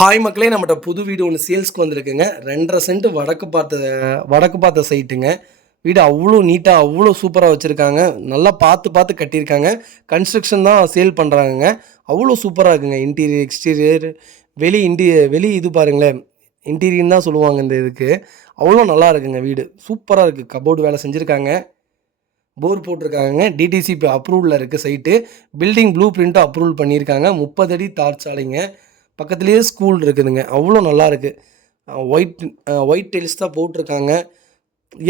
Hi மக்களே நம்மகிட்ட புது வீடு ஒன்று சேல்ஸ்க்கு வந்திருக்குங்க. ரெண்டரை சென்ட் வடக்கு பார்த்த வடக்கு பார்த்த சைட்டுங்க வீடு அவ்வளோ நீட்டாக அவ்வளோ சூப்பராக வச்சுருக்காங்க. நல்லா பார்த்து பார்த்து கட்டியிருக்காங்க. கன்ஸ்ட்ரக்ஷன் தான் சேல் பண்ணுறாங்கங்க அவ்வளோ சூப்பராக இருக்குங்க. இன்டீரியர் எக்ஸ்டீரியர் வெளி இன்டி வெளி இது பாருங்களேன். இன்டீரியர்னு தான் சொல்லுவாங்க இந்த இதுக்கு. அவ்வளோ நல்லா இருக்குங்க வீடு. சூப்பராக இருக்குது கபோர்டு வேலை செஞ்சுருக்காங்க. போர் போட்டிருக்காங்க டிடிசிபி அப்ரூவலில் இருக்குது சைட்டு பில்டிங் ப்ளூ பிரிண்ட்டும் அப்ரூவல் பண்ணியிருக்காங்க. முப்பது அடி தார் சாலைங்க. பக்கத்துலேயே ஸ்கூல் இருக்குதுங்க. அவ்வளோ நல்லா இருக்குது ஒயிட் ஒயிட் டைல்ஸ் தான் போட்டிருக்காங்க.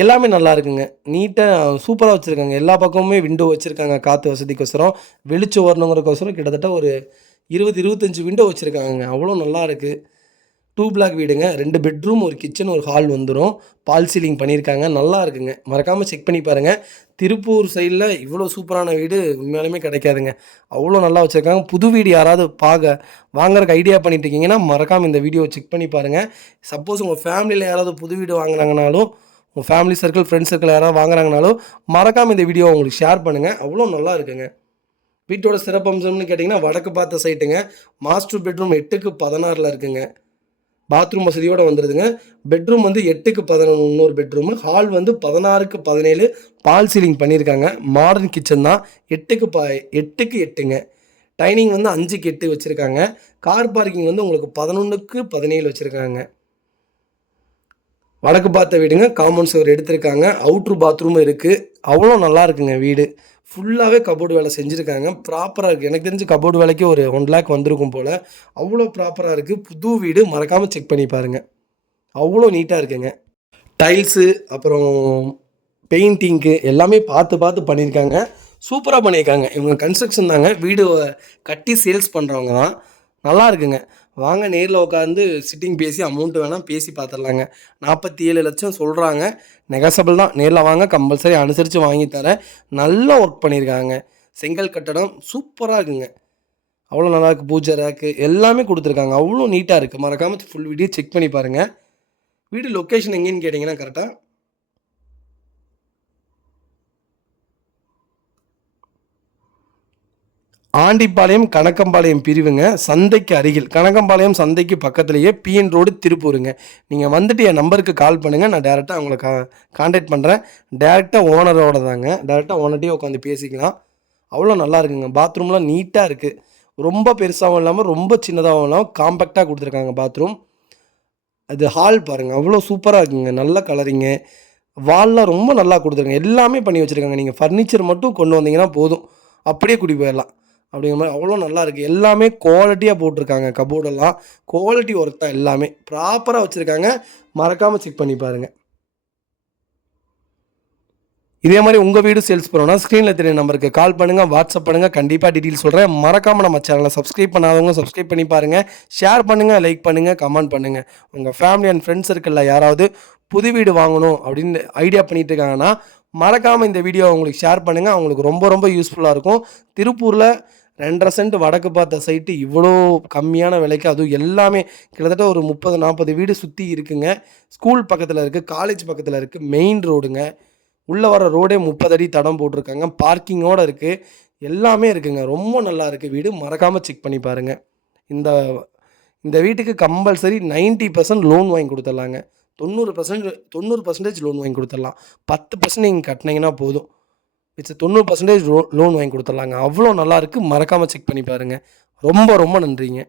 எல்லாமே நல்லா இருக்குங்க நீட்டாக சூப்பராக வச்சுருக்காங்க. எல்லா பக்கமுமே விண்டோ வச்சுருக்காங்க காற்று வசதிக்கோசரம். வெளிச்சம் வரணுங்கிறக்கோசரம் கிட்டத்தட்ட ஒரு இருபது இருபத்தஞ்சி விண்டோ வச்சுருக்காங்க அவ்வளோ நல்லா இருக்குது டூ பிளாக் வீடுங்க. ரெண்டு பெட்ரூம் ஒரு கிச்சன் ஒரு ஹால் வந்துடும் பால் சீலிங் பண்ணியிருக்காங்க. நல்லா இருக்குங்க. மறக்காமல் செக் பண்ணி பாருங்கள் திருப்பூர் சைடில் இவ்வளோ சூப்பரான வீடு உண்மையாலுமே கிடைக்காதுங்க. அவ்வளோ நல்லா வச்சுருக்காங்க. புது வீடு யாராவது பார்க்க வாங்குறதுக்கு ஐடியா பண்ணிட்டு இருக்கீங்கன்னா மறக்காமல் இந்த வீடியோ செக் பண்ணி பாருங்கள் சப்போஸ் உங்கள் ஃபேமிலியில் யாராவது புது வீடு வாங்குறாங்கனாலும் உங்கள் ஃபேமிலி சர்க்கிள் ஃப்ரெண்ட்ஸ் சர்க்கிள் யாராவது வாங்குறாங்கனாலும் மறக்காமல் இந்த வீடியோ உங்களுக்கு ஷேர் பண்ணுங்கள் அவ்வளோ நல்லா இருக்குங்க. வீட்டோட சிறப்பம்சம்னு கேட்டிங்கன்னா வடக்கு பார்த்த சைட்டுங்க மாஸ்டர் பெட்ரூம் எட்டுக்கு பதினாறில் இருக்குங்க. பாத்ரூம் வசதியோடு வந்துடுதுங்க பெட்ரூம் வந்து எட்டுக்கு பதினொன்று இன்னொரு பெட்ரூமு ஹால் வந்து பதினாறுக்கு பதினேழு பால் சீலிங் பண்ணியிருக்காங்க. மாடர்ன் கிச்சன் தான். எட்டுக்கு ப எட்டுக்கு எட்டுங்க. டைனிங் வந்து அஞ்சுக்கு எட்டு வச்சுருக்காங்க. கார் பார்க்கிங் வந்து உங்களுக்கு பதினொன்றுக்கு பதினேழு வச்சுருக்காங்க. வடக்கு பார்த்த வீடுங்க. காம்பவுண்ட் சுவர் எடுத்திருக்காங்க. அவுட்ரு பாத்ரூமும் இருக்குது அவ்வளோ நல்லா இருக்குங்க வீடு. ஃபுல்லாகவே கபோர்டு வேலை செஞ்சுருக்காங்க. ப்ராப்பராக இருக்குது எனக்கு தெரிஞ்சு கபோர்டு வேலைக்கு ஒரு ஒன் லேக் வந்திருக்கும் போல். அவ்வளோ ப்ராப்பராக இருக்குது புது வீடு மறக்காமல் செக் பண்ணி பாருங்கள் அவ்வளோ நீட்டாக இருக்குங்க. டைல்ஸு அப்புறம் பெயிண்டிங்க்கு எல்லாமே பார்த்து பார்த்து பண்ணியிருக்காங்க. சூப்பராக பண்ணியிருக்காங்க. இவங்க கன்ஸ்ட்ரக்ஷன் தாங்க. வீடு கட்டி சேல்ஸ் பண்ணுறவங்க தான். நல்லா இருக்குங்க. வாங்க நேரில் உட்காந்து சிட்டிங் பேசி அமௌண்ட்டு வேணால் பேசி பார்த்துடலாங்க நாற்பத்தி ஏழு லட்சம் சொல்கிறாங்க நெகசபிள் தான். நேரில் வாங்க கம்பல்சரி அனுசரித்து வாங்கி தரேன் நல்லா ஒர்க் பண்ணியிருக்காங்க செங்கல் கட்டடம் சூப்பராக இருக்குங்க. அவ்வளோ நல்லா இருக்குது பூஜை ரேக்கு எல்லாமே கொடுத்துருக்காங்க. அவ்வளோ நீட்டாக இருக்குது மறக்காமல் ஃபுல் வீடியோ செக் பண்ணி பாருங்கள் வீடு லொக்கேஷன் எங்கேன்னு கேட்டிங்கன்னா கரெக்டாக ஆண்டிப்பாளையம் கணக்கம்பாளையம் பிரிவுங்க. சந்தைக்கு அருகில். கணக்கம்பாளையம் சந்தைக்கு பக்கத்துலேயே பிஎன் ரோடு திருப்பூருங்க. நீங்கள் வந்துட்டு என் நம்பருக்கு கால் பண்ணுங்கள் நான் டேரெக்டாக அவங்கள கா காண்டாக்ட் பண்ணுறேன் டேரெக்டாக ஓனரோட தாங்க. டேரெக்டாக ஓனர்கிட்டயே உட்காந்து பேசிக்கலாம். அவ்வளோ நல்லா இருக்குங்க. பாத்ரூம்லாம் நீட்டாக இருக்குது ரொம்ப பெருசாகவும் இல்லாமல் ரொம்ப சின்னதாகவும் இல்லாமல் காம்பேக்டாக கொடுத்துருக்காங்க பாத்ரூம் அது ஹால் பாருங்கள் அவ்வளோ சூப்பராக இருக்குங்க. நல்ல கலரிங்கு வால்லாம் ரொம்ப நல்லா கொடுத்துருங்க எல்லாமே பண்ணி வச்சுருக்காங்க. நீங்கள் ஃபர்னிச்சர் மட்டும் கொண்டு வந்தீங்கன்னா போதும். அப்படியே குடி போயிடலாம் அப்படிங்கிற மாதிரி அவ்வளோ நல்லா இருக்குது எல்லாமே குவாலிட்டியாக போட்டிருக்காங்க. கபோர்டெல்லாம் குவாலிட்டி ஒர்க் தான் எல்லாமே. ப்ராப்பராக வச்சுருக்காங்க. மறக்காமல் செக் பண்ணி பாருங்கள் இதே மாதிரி உங்கள் வீடு சேல்ஸ் பண்ணணும்னா ஸ்க்ரீனில் தெரிய நம்பருக்கு கால் பண்ணுங்கள் வாட்ஸ்அப் பண்ணுங்கள் கண்டிப்பாக டீட்டெயில் சொல்கிறேன் மறக்காமல் நம்ம சேனலை சப்ஸ்கிரைப் பண்ணாதவங்க சப்ஸ்கிரைப் பண்ணி பாருங்கள் ஷேர் பண்ணுங்கள் லைக் பண்ணுங்கள் கமெண்ட் பண்ணுங்கள் உங்கள் ஃபேமிலி அண்ட் ஃப்ரெண்ட்ஸ் சர்க்கிளில் யாராவது புது வீடு வாங்கணும் அப்படின்னு ஐடியா பண்ணிட்டு இருக்காங்கன்னா மறக்காமல் இந்த வீடியோ உங்களுக்கு ஷேர் பண்ணுங்கள் அவங்களுக்கு ரொம்ப ரொம்ப யூஸ்ஃபுல்லாக இருக்கும். திருப்பூரில் ரெண்டரை சென்ட் வடக்கு பார்த்த சைட்டு இவ்வளோ கம்மியான விலைக்கு அதுவும் எல்லாமே கிட்டத்தட்ட ஒரு முப்பது நாற்பது வீடு சுற்றி இருக்குங்க. ஸ்கூல் பக்கத்தில் இருக்குது காலேஜ் பக்கத்தில் இருக்குது மெயின் ரோடுங்க உள்ளே வர ரோடே முப்பது அடி தடம் போட்டிருக்காங்க. பார்க்கிங்கோடு இருக்குது எல்லாமே இருக்குங்க. ரொம்ப நல்லா இருக்குது வீடு. மறக்காமல் செக் பண்ணி பாருங்கள் இந்த இந்த வீட்டுக்கு கம்பல்சரி நைன்ட்டி பர்சன்ட் லோன் வாங்கி கொடுத்துட்லாங்க. தொண்ணூறு பர்சன்ட் தொண்ணூறு பர்சன்டேஜ் லோன் வாங்கி கொடுத்துடலாம். பத்து பர்சன்ட் நீங்கள் கட்டினீங்கன்னா போதும். இட்ஸ் தொண்ணூறு பர்சன்டேஜ் லோன் வாங்கி கொடுத்துடலாங்க. அவ்வளோ நல்லா இருக்குது மறக்காமல் செக் பண்ணி பாருங்கள் ரொம்ப ரொம்ப நன்றிங்க.